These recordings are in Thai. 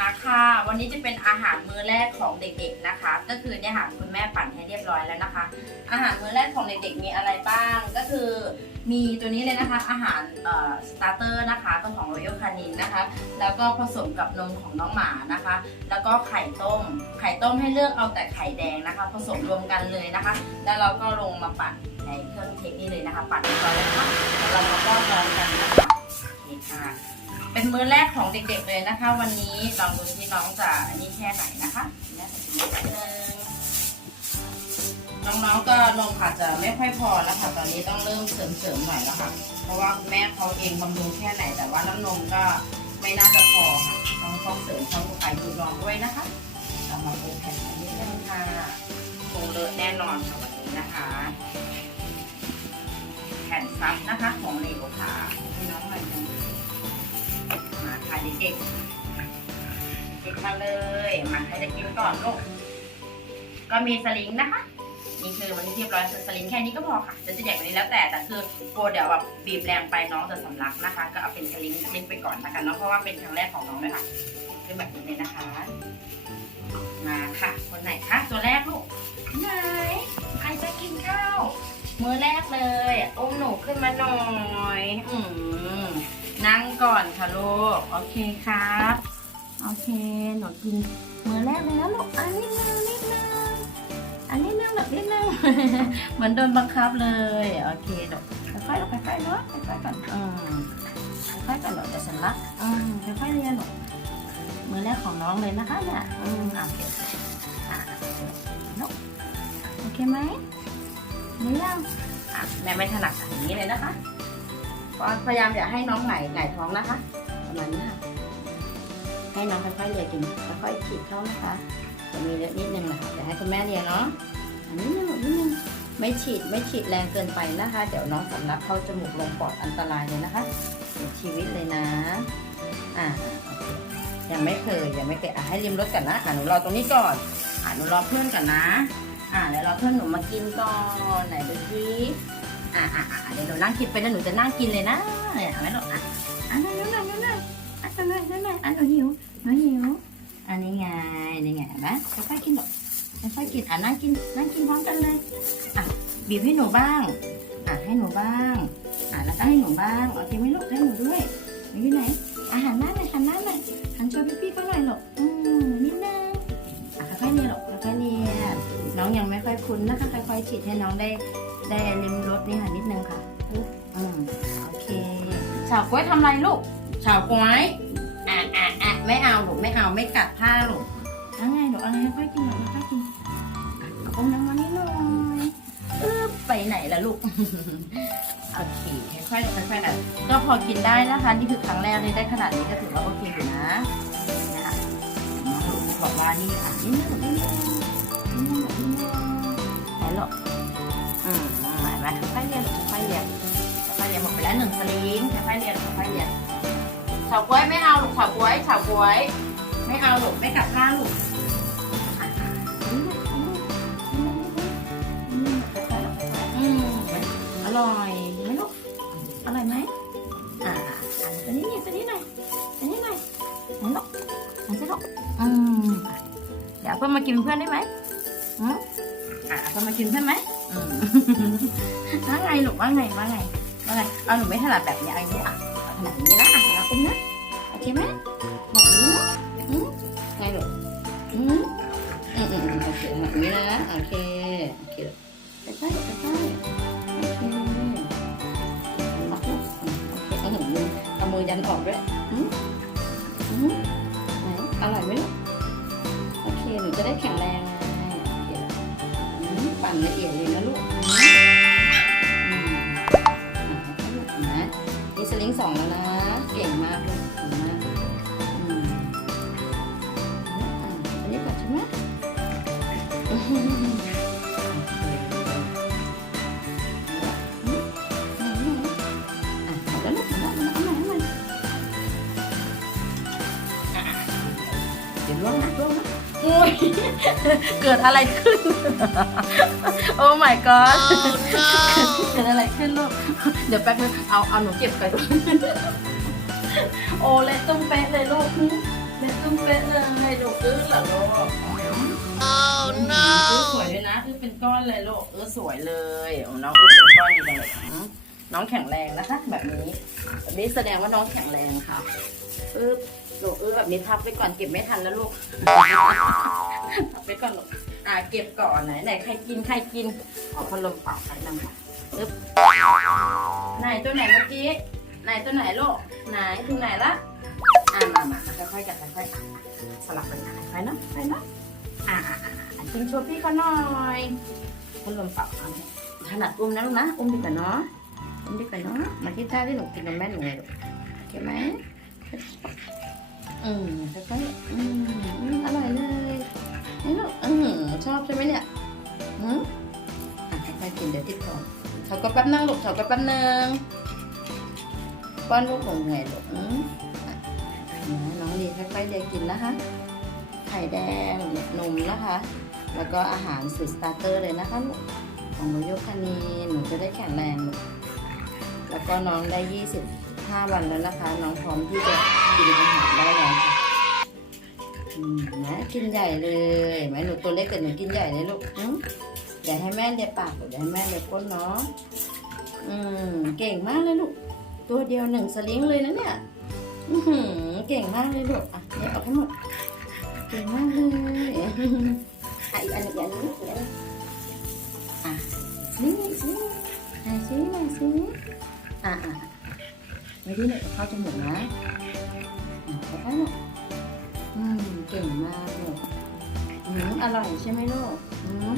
มาค่ะ วันนี้จะเป็นอาหารมื้อแรกของเด็กๆนะคะ ก็คือเนี่ยค่ะคุณแม่ปั่นให้เรียบร้อยแล้วนะคะ อาหารมื้อแรกของเด็กๆมีอะไรบ้าง ก็คือมีตัวนี้เลยนะคะ อาหารเอ่อสตาร์เตอร์นะคะตัวของ Royal Canin นะคะ แล้วก็ผสมกับนมของน้องหมานะคะ แล้วก็ไข่ต้ม ไข่ต้มให้เลือกเอาแต่ไข่แดงนะคะ ผสมรวมกันเลยนะคะ แล้วเราก็ลงมาปั่นในเครื่องเทคนี้เลยนะคะ ปั่นเรียบร้อยแล้วนะคะแล้วเราก็รองกันนะคะโอเคค่ะ เป็นมื้อแรกของเด็กๆเลยนะคะ วันนี้ลองดูที่น้องจะอันนี้แค่ไหนนะคะแม่ใส่ถุงมือแป๊บนึงน้องๆก็นมอาจจะไม่ค่อยพอแล้วค่ะ ตอนนี้ต้องเริ่มเสริมๆหน่อยแล้วค่ะ เพราะว่าคุณแม่เขาเองบำรุงแค่ไหนแต่ว่าน้ำนมก็ไม่น่าจะพอค่ะต้องต้องเสริมทั้งไข่ดูรองด้วยนะคะเอามาปูแผ่นอันนี้กันค่ะคงเลอะแน่นอนค่ะวันนี้นะคะ แผ่นซับนะคะของเหลวค่ะ ค่ะเด็กๆเด็กมาเลยมาใครจะกินก่อนลูกก็มีสลิงนะคะนี่คือวันนี้เรียบร้อยสลิงแค่นี้ก็พอค่ะจะจะใหญ่กว่านี้แล้วแต่แต่คือกลัวเดี๋ยวแบบบีบแรงไปน้องจะสำลักนะคะ ก็เอาเป็นสลิงเล็กไปก่อนนะคะเนาะเพราะว่าเป็นครั้งแรกของน้องเลยค่ะคือแบบนี้เลยนะคะ มาค่ะ คนไหนคะตัวแรกลูกไหนใครจะกินข้าว มือแรกเลยอุ้มหนูขึ้นมาหน่อย อืม นั่งก่อนค่ะลูก โอเคครับ โอเค หนูกินมือแรกเลยนะลูก อันนิดนึงนิดนึงอันนิดนึงแบบนิดนึงเหมือนโดนบังคับเลย โอเคลูกค่อยๆลูกค่อยๆเนาะค่อยๆก่อนอืมค่อยๆก่อนลูกเดี๋ยวฉันละอืมค่อยๆเรียนลูกมือแรกของน้องเลยนะคะเนี่ยอืมอะโอเคอะลูกโอเคไหมมือยังอะแม่ไม่ถนัดอย่างนี้เลยนะคะ พยายามอย่าให้น้องไหงไหงท้องนะคะประมาณนี้ค่ะ ให้น้องค่อยๆเลียกินค่อยๆฉีดเข้านะคะจะมีเยอะนิดนึงนะคะเดี๋ยวให้คุณแม่เลียเนาะอันนี้นิดนึงนิดนึงไม่ฉีดไม่ฉีดแรงเกินไปนะคะ เดี๋ยวน้องสำลักเข้าจมูกลงปอดอันตรายเลยนะคะเสียชีวิตเลยนะอ่าอยังไม่เคยยังไม่เคยอะให้ริมรสก่อนนะอะหนูรอตรงนี้ก่อนอะหนูรอเพื่อนก่อนนะ อะเดี๋ยวรอเพื่อนหนูมากินก่อนไหนดูสิ อะอะอะเดี๋ยวหนูนั่งกินไปนะหนูจะนั่งกินเลยนะเนี่ยเอาไหมลูกอะอันนั้นนั่นนั่นนั่นอันนั้นนั่นนั่นอันหนูหิวหนูหิวอันนี้ไงนี่ไงนไหมค่อยๆกินหรอกค่อยๆกินอะนั่งกินนั่งกินพร้อมกันเลยอะบีบให้หนูบ้างอะให้หนูบ้างอะแล้วก็ให้หนูบ้างโอเคไหมลูกให้หนูด้วยหนูอยู่ไหนอาหารหน้าหน่อยหันหน้าหน่อยหันโชว์พี่ๆเขาหน่อยลูกอืมนิดนึงอะค่อยๆเรียนลูกค่อยๆเรียนน้องยังไม่ค่อยคุ้นนะคะค่อยๆฉีดให้น้องได้ ได้ริมรสนี่ค่ะนิดนึงค่ะอุ๊บอืมโอเคฉาวกล้วยทำไรลูกฉาวกล้วยอะอะอะไม่เอาลูกไม่เอาไม่กัดผ้าลูกแล้วไงลูกอะไรค่อยๆกินหน่อยค่อยๆกินอะเอาอมน้ำมันนิดหน่อยอึ๊บไปไหนล่ะลูกโอเคค่อยๆค่อยๆอะก็พอกินได้นะคะนี่คือครั้งแรกเลยได้ขนาดนี้ก็ถือว่าโอเคอยู่นะนะคะน้องลูกบอกว่านี่อะนิดนึงนิดนึงนิดนึงนิดนึงไหนลูก อืมหมายไหมค่อยเรียนค่อยเรียนค่อยเรียนหมดไปแล้วหนึ่งสลิงค่อยเรียนค่อยเรียนเฉาก๊วยไม่เอาลูกเฉาก๊วยเฉาก๊วย ไม่เอาลูกไม่กลับข้างลูกอะอืมอร่อยไหมลูกอร่อยไหมอ่าอันตัวนี้นี่ตัวนี้หน่อยตัวนี้หน่อยไหนลูกไหนสิลูกอืมเดี๋ยวเพื่อนมากินเพื่อนได้ไหมอืมอะเพื่อนมากินเพื่อนไหม ว่าไงลูว่าไงว่าไงว่าไงเอาหนูไม่ถนัดแบบนี้เอาอย่างนี้อะเอาถนัดอย่างนี้นะอะเราเป็นนะโอเคไหมแบบนี้นะอืมไงลูอืมอืมอืมอืมโอเคแบบนี้นะโอเคโอเคไปใกล้ไปใกล้โอเคล็อกลูกอืมโอเคเอาหนูเอามือยันออกด้วยอืมอืมไหนอร่อยไหมลูกโอเคหนูจะได้แข็งแรง ปั่นละเอียดเลยนะลูกนะนี่สลิงสองแล้วนะ เก่งมากลูกเก่งมากอันนี้ก่อนใช่ไหม เดี๋ยวล่วงนะล่วงนะโอ้ย เกิดอะไรขึ้น โอ้ my god เกิดอะไรขึ้นลูก เดี๋ยวแป๊บนึง เอา เอาหนูเก็บไปโอ้เละตุ้มเป๊ะเลยลูกหึเละตุ้มเป๊ะลูกอื้อเหรอลูก Oh no! อื้อสวยเลยนะอื้อเป็นก้อนเลยลูกอื้อสวยเลยโอ้น้องอื้อเป็นก้อนดีจังเลยอืมน้องแข็งแรงนะคะ แบบนี้แบบนี้แสดงว่าน้องแข็งแรงค่ะอื้อ ลูกอื้อแบบนี้พับไว้ก่อนเก็บไม่ทันแล้วลูกพับไว้ก่อนลูกอ่าเก็บก่อนไหนไหนใครกินใครกินขอพัดลมเป่าใครนั่งค่ะอึ๊บไหนตัวไหนเมื่อกี้ไหนตัวไหนลูกไหนถึงไหนละอ่ามามาค่อยๆกันค่อยๆสลับกันค่อยเนาะค่อยเนาะอ่ากินโชว์พี่เขาหน่อยพัดลมเป่าให้ถนัดอุ้มนะลูกนะอุ้มดีกว่าเนาะอุ้มดีกว่าเนาะมาที่ท่าที่หนูกินนมแม่หนูไงลูกโอเคไหม อืมค่อยๆอืมอืมอร่อยเลยนี่ลูกอืมชอบใช่ไหมเนี่ยอืมอะค่อยๆกินเดี๋ยวติดคอเขาก็แป๊บนึงลูกเขาก็แป๊บนึงป้อนลูกหงไงลูกอืมอ่น้องดีค่อยๆเดียกินนะคะ ไข่แดงนมนะคะ แล้วก็อาหารสูตรสตาร์เตอร์เลยนะคะลูกของโรโยคานีหนูจะได้แข็งแรงลูกแล้วก็น้องได้ 5 วันแล้วนะคะ น้องพร้อมที่จะกินอาหารได้แล้วค่ะอืมนะกินใหญ่เลยแม่หนูตัวเล็กแต่หนูกินใหญ่เลยลูกอืมเดี๋ยวให้แม่เลียปากเดี๋ยวให้แม่เลียก้นเนาะอืมเก่งมากเลยลูกตัวเดียวหนึ่งสลิงเลยนะเนี่ยอือเก่งมากเลยลูกอะเลียออกให้หมดเก่งมากเลยอะอีกอันอีกอันอีกอันอะนี่นี่ไหนซิไหนซิอะอะ ไม่ที่เนี่ยเข้าจมูกนะอะไปไปลูกอืมเก่งมากลูกอืมอร่อยใช่ไหมลูกอืม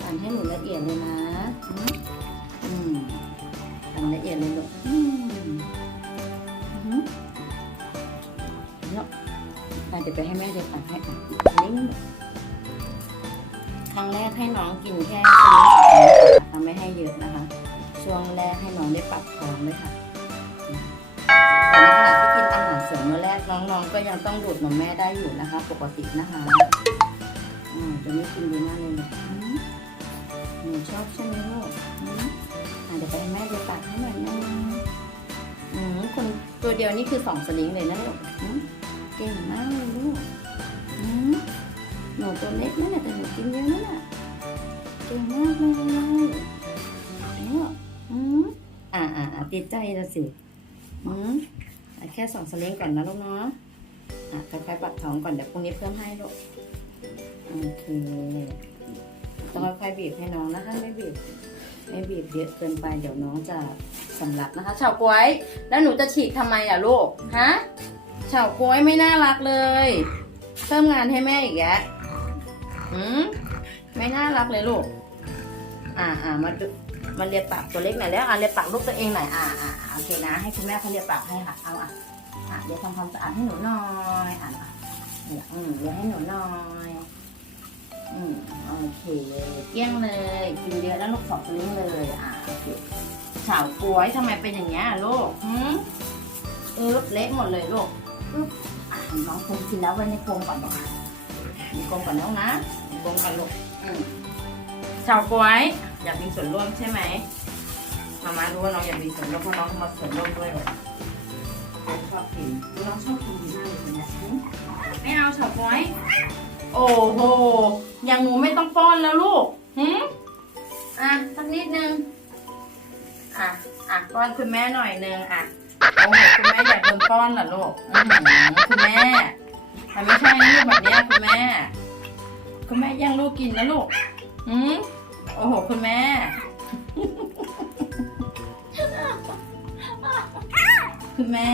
สั่นให้หนูละเอียดเลยนะอืมอืมสั่นละเอียดเลยลูกอืมอืมเนาะอ่เดี๋ยวไปให้แม่เดี๋ยวตัดให้อะนิ่งครั้งแรกให้น้องกินแค่ชนิดของทำไม่ให้เยอะนะคะ ช่วงแรกให้น้องได้ปรับท้องด้วยค่ะ แต่ในขณะที่กินอาหารเสริมมื้อแรกน้องๆ ก็ยังต้องดูดนมแม่ได้อยู่นะคะ ปกตินะคะอืมจะไม่กินดีมากเลยเนี่ยหนูชอบใช่ไหมลูกอืมอะเดี๋ยวไปให้แม่จะตัดให้หน่อยนะอืมคนตัวเดียวนี่คือสองสลิงเลยนะลูกเก่งมากเลยลูกหนูตัวเล็กนั่นแหละแต่หนูกินเยอะนั่นแหละเก่งมากเลยเนี่ยอืมอ่าอ่าอ่าติดใจแล้วสิ อืมแค่สองสลิงก่อนนะลูกเนาะอะค่อยๆปัดท้องก่อนเดี๋ยวพรุ่งนี้เพิ่มให้ลูกโอเคต้องค่อยๆบีบให้น้องนะคะไม่บีบไม่บีบเยอะเกินไปเดี๋ยวน้องจะสำลักนะคะเฉาก๊วยแล้วหนูจะฉีกทำไมอะลูกฮะเฉาก๊วยไม่น่ารักเลยเพิ่มงานให้แม่อีกแยะหืมไม่น่ารักเลยลูกอ่าอ่ามาดู มันเลียปากตัวเล็กหน่อยแล้วอะเลียปากลูกตัวเองหน่อยอะอะโอเคนะ ให้คุณแม่เขาเลียปากให้ค่ะเอาอะอะเดี๋ยวทำความสะอาดให้หนูหน่อยอะอะเนี่ยอืมเลียให้หนูหน่อยอืมโอเคเกี้ยงเลยกินเยอะแล้วลูกสองตัวนี้เลยอะโอเคเฉาก๊วยทำไมเป็นอย่างเงี้ยลูกหืมอึ๊บเละหมดเลยลูกอึ๊บอะน้องคงกินแล้วไว้ในกรงก่อนนะคะในกรงก่อนน้องนะกรงก่อนลูกอืมเฉาก๊วย อยากมีส่วนร่วมใช่ไหมมามารู้ว่าน้องอยากมีส่วนร่วมเพราะน้องมาส่วนร่วมด้วยเลยน้องชอบกินน้องชอบกินมากเลยนะไม่เอาเฉาก๊วยโอ้โหอย่างหมูไม่ต้องป้อนแล้วลูกหืมอะสักนิดนึงอะอะป้อนคุณแม่หน่อยนึงอะโอ้โหคุณแม่อยากโดนป้อนเหรอลูกอือหือคุณแม่มันไม่ใช่นะลูกแบบเนี้ยคุณแม่ คุณแม่แย่งลูกกินนะลูกหืม โอ้โห คุณแม่ คุณแม่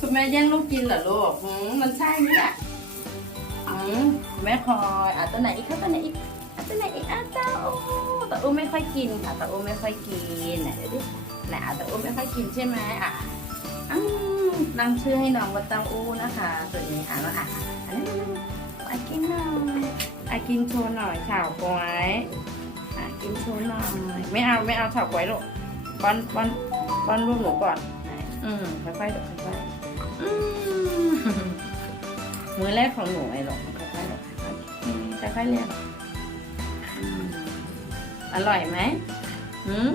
คุณแม่แย่งลูกกินเหรอลูกมันใช่ไหมเนี่ยหืมคุณแม่คอยอะตัวไหนอีกครับตัวไหนอีกอะตัวไหนอีกอะตาอูตาอูไม่ค่อยกินค่ะตาอูไม่ค่อยกินไหนดี๋ยวดิไหนอะตาอูไม่ค่อยกินใช่ไหมอะอืมตั้งชื่อให้น้องว่าเต้าอูนะคะ ตัวนี้อะแล้วอะอันนี้ อะกินหน่อยอะกินโชว์หน่อยข่าก้วยอะกินโชว์หน่อย ไม่เอาไม่เอาข่าก้วยลูกป้อนป้อนป้อนลูกหนูก่อน อืมค่อยๆค่อยๆอืมมือแรกของหนูไอ้หรอกค่อยๆลูกอืมค่อยๆเรียนอร่อยไหมหืม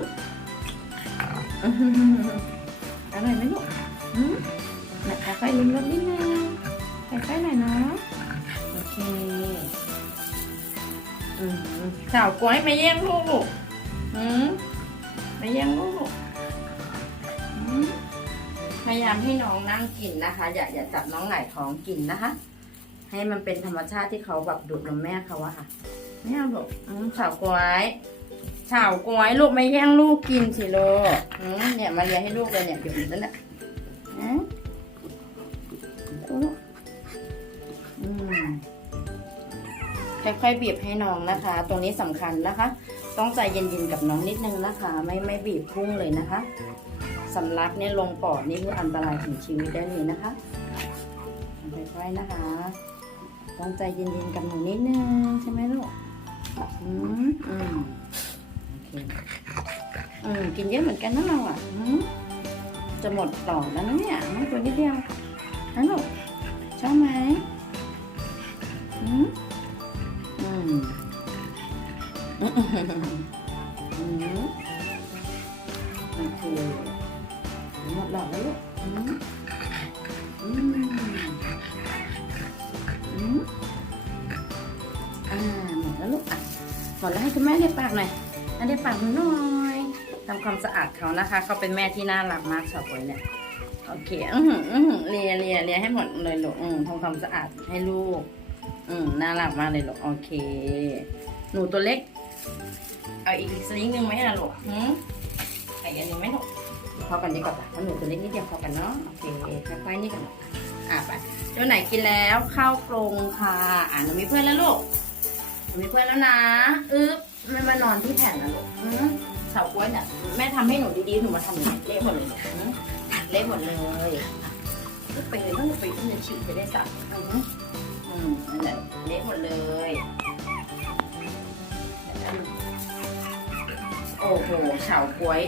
อร่อยไหมลูกหืมไหนค่อยๆลิ้มรสนิดนึง สาวกล้วยมาแย่งลูกลูกอืมมาแย่งลูกพยายามให้น้องนั่งกินนะคะ อย่าอย่าจับน้องหงายท้องกินนะคะ ให้มันเป็นธรรมชาติที่เขาแบบดูดนมแม่เขาอะค่ะไม่เอาลูกอืมสาวกล้วยสาวกล้วยลูกไม่แย่งลูกกินสิโลเนี่ยมาเลียให้ลูกเลยเนี่ยเดี๋ยวอีกแล้วเนี่ยอืมอืม ค่อยๆบีบให้น้องนะคะ ตรงนี้สำคัญนะคะ ต้องใจเย็นๆกับน้องนิดนึงนะคะ ไม่ไม่บีบพุ่งเลยนะคะสำลักเนี่ยลงปอดนี่คืออันตรายถึงชีวิตได้เลยนะคะค่อยๆนะคะ ต้องใจเย็นๆกับหนูนิดนึงใช่ไหมลูกอืมอืมโอเคอืมกินเยอะเหมือนกันนะเราอะจะหมดต่อแล้วนะเนี่ยไม่ตัวนิดเดียวนะลูกชอบไหมอืม โอเคหมดหลอดแล้วลูกอืมอืมอืมอ่าหมดแล้วลูกอะหมดแล้วให้คุณแม่เลียปากหน่อยอันเลียปากหน่อยทำความสะอาดเขานะคะเขาเป็นแม่ที่น่ารักมากชาวกวยเนี่ยโอเคอือหือเลียเลียเลียให้หมดเลยลูกทำความสะอาดให้ลูก อืมน่ารักมากเลยลูกโอเค หนูตัวเล็ก เอาอีกสลิงหนึ่งไหมล่ะลูกหืมไอ้อันหนึงไหมลูกพอกันดีกว่าจ้ะเพราะหนูตัวเล็กนิดเดียวพอกันเนาะโอเคค่อยๆนี่กันลูกอะไปตัวไหนกินแล้วข้าวกรงค่ะอ่าหนูมีเพื่อนแล้วลูกหนูมีเพื่อนแล้วนะอึ๊บไม่มานอนที่แผ่นนะลูกอืมเฉาก้วยเนี่ยแม่ทำให้หนูดีๆหนูมาทำอย่างนี้เละหมดเลยอืมเละหมดเลยอึ้บไปเลยต้องไปที่จะฉีดจะได้สักอืมอื มนั่นแหละเละหมดเลย โอ้โหเฉาก้วย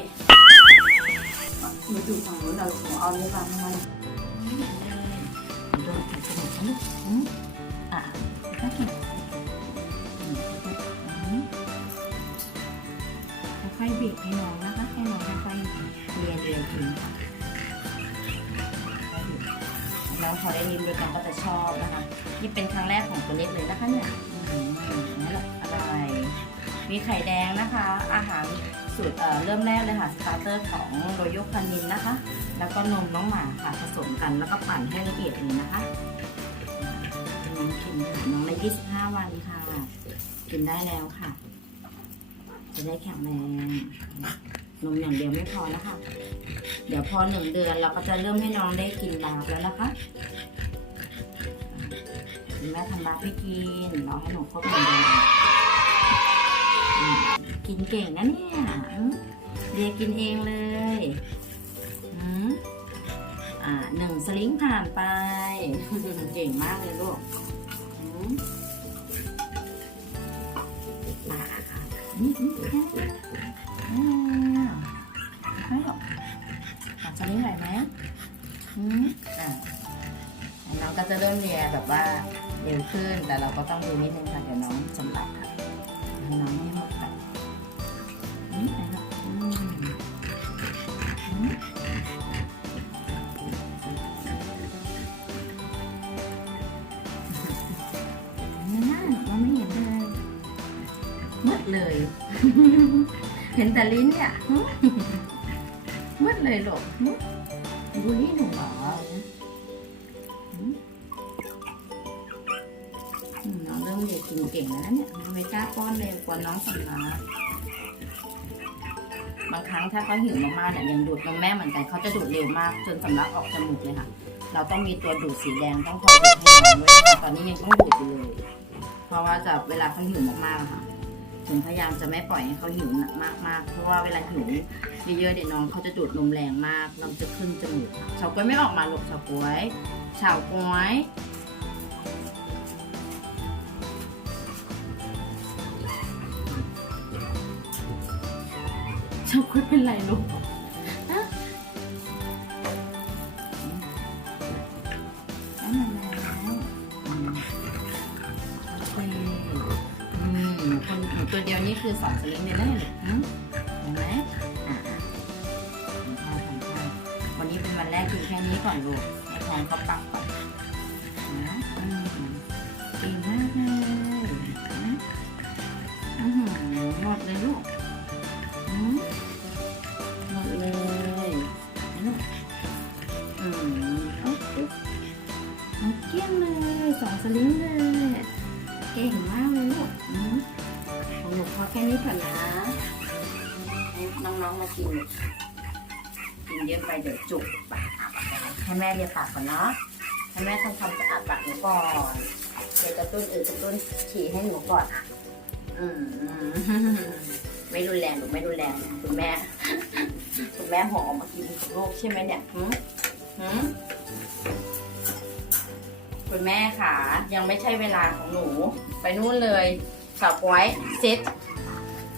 หนูดูฝั่งนู้นนะลูกหนูเอาเนื้อมาให้มันอืมโดนใส่จมูกนะลูกอืมอะค่อยๆกินค่อยๆบีบให้น้อง พอได้ลิ้มด้วยกันก็จะชอบนะคะ นี่เป็นครั้งแรกของตัวเล็กเลยนะคะเนี่ยนี่แหละอร่อยมีไข่แดงนะคะ อาหารสูตรเริ่มแรกเลยค่ะ สตาร์เตอร์ของโรโยคานินนะคะ แล้วก็นมน้องหมาค่ะผสมกันแล้วก็ปั่นให้ละเอียดเลยนะคะนน้องกินค่ะน้องใน25 วันค่ะ กินได้แล้วค่ะ จะได้แข็งแรง นมอย่างเดียวไม่พอนะคะ เดี๋ยวพอหนึ่งเดือนเราก็จะเริ่มให้น้องได้กินบาร์แล้วนะคะคุณแม่ทำบาร์ให้กินเรอให้หนูครบหนึ่งเดือนกินเก่งนะเนี่ยเรียกินเองเลยอืมอ่าหนึ่งสลิงผ่านไปเก่งมากเลยลูกอืมมาค่ะนี่นี่นี่อ่า ไม่หรอกอะสลิงไหวไหมอืมอ่าน้องก็จะเริ่มเรียนแบบว่าเร็วขึ้น แต่เราก็ต้องดูนิดนึงค่ะเดี๋ยวน้องสำลักค่ะให้น้องให้หมดค่ะอืมนะครับอืมอืมนั่นเราไม่เห็นเลยมืดเลย เห็นแต่ลิ้นเนี่ย มืดเลยหรอกหึบูลลี่หนูหรอน้องเริ่มเด็กกินเก่งแล้วนะเนี่ยไม่กล้าป้อนเลยกลัวน้องสำลักบางครั้งถ้าเขาหิวมากๆเนี่ยยังดูดนมแม่เหมือนกันเขาจะดูดเร็วมากจนสำลักออกจมูกเลยค่ะ เราต้องมีตัวดูดสีแดงต้องคอยดูดให้น้องด้วยตอนนี้ยังต้องดูดอยู่เลย เพราะว่าจะเวลาเขาหิวมากๆค่ะ ถึงพยายามจะไม่ปล่อยให้เขาหิวหนักมากๆ เพราะว่าเวลาหิวเยอะๆเดี๋ยวน้องเขาจะดูดนมแรงมากน้ำจะขึ้นจมูกค่ะเฉาก้วยไม่ออกมาหรอกเฉาก้วยเฉาก้วยเฉาก้วยเป็นไรลูก นูตัวเดียวนี่คือสอนสลิงเลยนะเห็นไหมวันนี้เป็นวันแรกกินแค่นี้ก่อนลูกให้ท้องเขาปรับก่อนนะอืมเก่งมากเลยนะอือหือหมดเลยลูกหมดเลยนะลูกอืมเอาปุ๊บเอาเกลี้ยงเลยสองสลิงเลย เก่งมากเลยลูก หนูพอแค่นี้ก่อนนะให้น้องๆมากินกินเยอะไปเดี๋ยวจุกปากให้แม่เลียปากก่อนเนาะให้แม่ทำความสะอาดปากหนูก่อนเดี๋ยวกระตุ้นอื่นกระตุ้นฉี่ให้หนูก่อนอืมไม่รุนแรงหรือไม่รุนแรงคุณแม่คุณแม่หอมมากินของลูกใช่ไหมเนี่ยหืมหืมคุณแม่ค่ะยังไม่ใช่เวลาของหนู ไปนู่นเลย สาวก้อยเซ็ต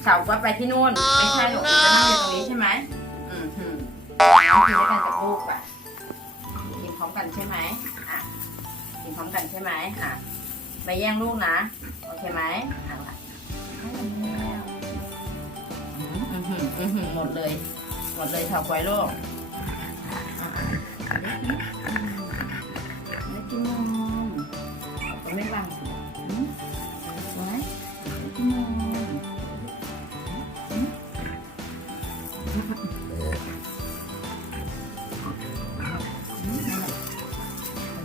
สาวก้อยไปที่นู่นไม่ใช่หรอกจะนั่งอยู่ตรงนี้ใช่ไหมอืมหืมกินด้วยกันกับลูกอะกินพร้อมกันใช่ไหมอะกินพร้อมกันใช่ไหมอะไม่แย่งลูกนะโอเคไหมเอาละอืมหืมอืมหืมหมดเลย หมดเลยสาวก้อยลูกอะแล้วกินนมก็ไม่วาง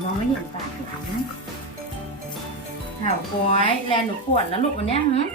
มองไม่เห็นปากหนูนะถาวกอยแลหนูปวดแล้วลูกวันเนี้ยหืม